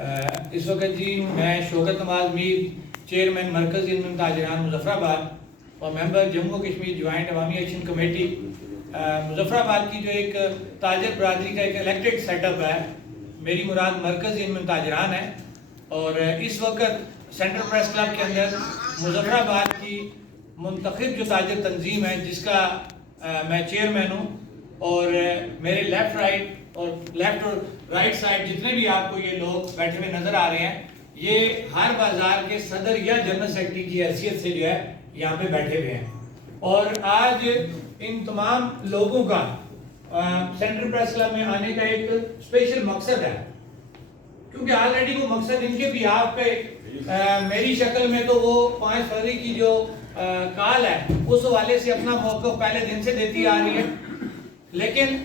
اس وقت جی میں شوکت نواز میر چیئرمین مرکز علم تاجران مظفر آباد اور ممبر جموں کشمیر جوائنٹ عوامی ایکشن کمیٹی مظفر آباد کی جو ایک تاجر برادری کا ایک الیکٹڈ سیٹ اپ ہے، میری مراد مرکز علم تاجران ہے، اور اس وقت سینٹرل پریس کلب کے اندر مظفر آباد کی منتخب جو تاجر تنظیم ہے جس کا میں چیئرمین ہوں، اور میرے لیفٹ اور رائٹ سائڈ جتنے بھی آپ کو یہ لوگ بیٹھے ہوئے نظر آ رہے ہیں، یہ ہر بازار کے صدر یا جنرل سیکرٹری کی حیثیت سے جو ہے یہاں پہ بیٹھے ہوئے ہیں۔ اور آج ان تمام لوگوں کا سینٹرل پریس کلب میں آنے کا ایک اسپیشل مقصد ہے، کیونکہ آلریڈی وہ مقصد ان کے بھی آپ پہ میری شکل میں تو وہ 5 فروری کی جو کال ہے اس حوالے سے اپنا موقف پہلے دن سے دیتی آ رہی ہے، لیکن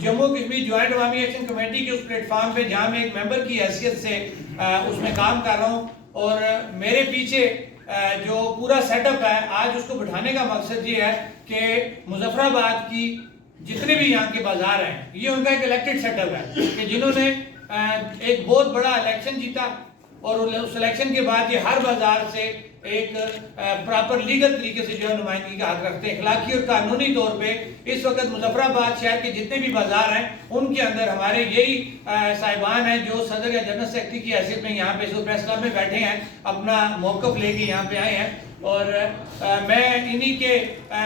جموں کشمیر جوائنٹ عوامی ایکشن کمیٹی کے اس پلیٹ فارم پہ جہاں میں ایک ممبر کی حیثیت سے اس میں کام کر رہا ہوں، اور میرے پیچھے جو پورا سیٹ اپ ہے آج اس کو بٹھانے کا مقصد یہ ہے کہ مظفر آباد کی جتنے بھی یہاں کے بازار ہیں، یہ ان کا ایک الیکٹڈ سیٹ اپ ہے کہ جنہوں نے ایک بہت بڑا الیکشن جیتا، اور اس الیکشن کے بعد یہ ہر بازار سے ایک پراپر لیگل طریقے سے جو ہے نمائندگی کا حق رکھتے ہیں۔ اخلاقی اور قانونی طور پہ اس وقت مظفر آباد شہر کے جتنے بھی بازار ہیں ان کے اندر ہمارے یہی صاحبان ہیں جو صدر یا جنرل سیکرٹری کی حیثیت میں یہاں پہ اس پریس کلب میں بیٹھے ہیں، اپنا موقف لے کے یہاں پہ آئے ہیں، اور میں انہی کے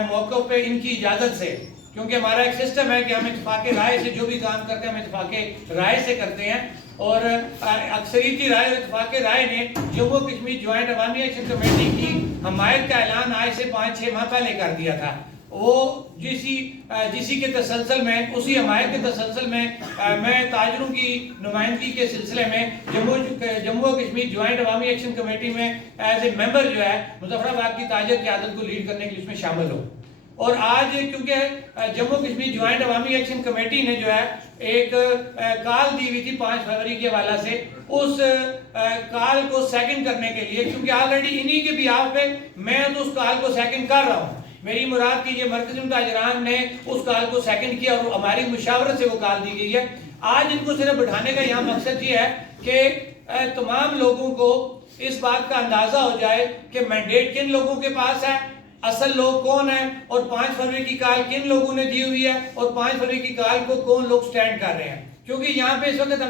موقف پہ ان کی اجازت سے، کیونکہ ہمارا ایک سسٹم ہے کہ ہم اتفاق رائے سے جو بھی کام کرتے ہیں ہم اتفاق رائے سے کرتے ہیں، اور اکثریتی رائے اور اتفاق رائے نے جموں کشمیر جوائنٹ عوامی ایکشن کمیٹی کی حمایت کا اعلان آج سے 5-6 ماہ پہلے کر دیا تھا۔ وہ جسی کے تسلسل میں، اسی حمایت کے تسلسل میں میں تاجروں کی نمائندگی کے سلسلے میں جموں کشمیر جوائنٹ عوامی ایکشن کمیٹی میں ایز اے ممبر جو ہے مظفر آباد کی تاجر قیادت کو لیڈ کرنے کے لیے اس میں شامل ہوں۔ اور آج کیونکہ جموں کشمیر جوائنٹ عوامی ایکشن کمیٹی نے جو ہے ایک کال دی ہوئی تھی 5 فروری کے حوالے سے، اس کال کو سیکنڈ کرنے کے لیے، کیونکہ آلریڈی انہی کے بھی آپ پہ میں تو اس کال کو سیکنڈ کر رہا ہوں، میری مراد کی یہ مرکز تاجران نے اس کال کو سیکنڈ کیا اور ہماری مشاورت سے وہ کال دی گئی ہے۔ آج ان کو صرف بٹھانے کا یہاں مقصد یہ ہے کہ تمام لوگوں کو اس بات کا اندازہ ہو جائے کہ مینڈیٹ کن لوگوں کے پاس ہے، اصل لوگ کون ہیں، اور 5 فروری کی کال کن لوگوں نے دی ہوئی ہے، اور 5 فروری کی کال کو کون لوگ سٹینڈ کر رہے ہیں، کیونکہ یہاں پہ اس وقت ہم نے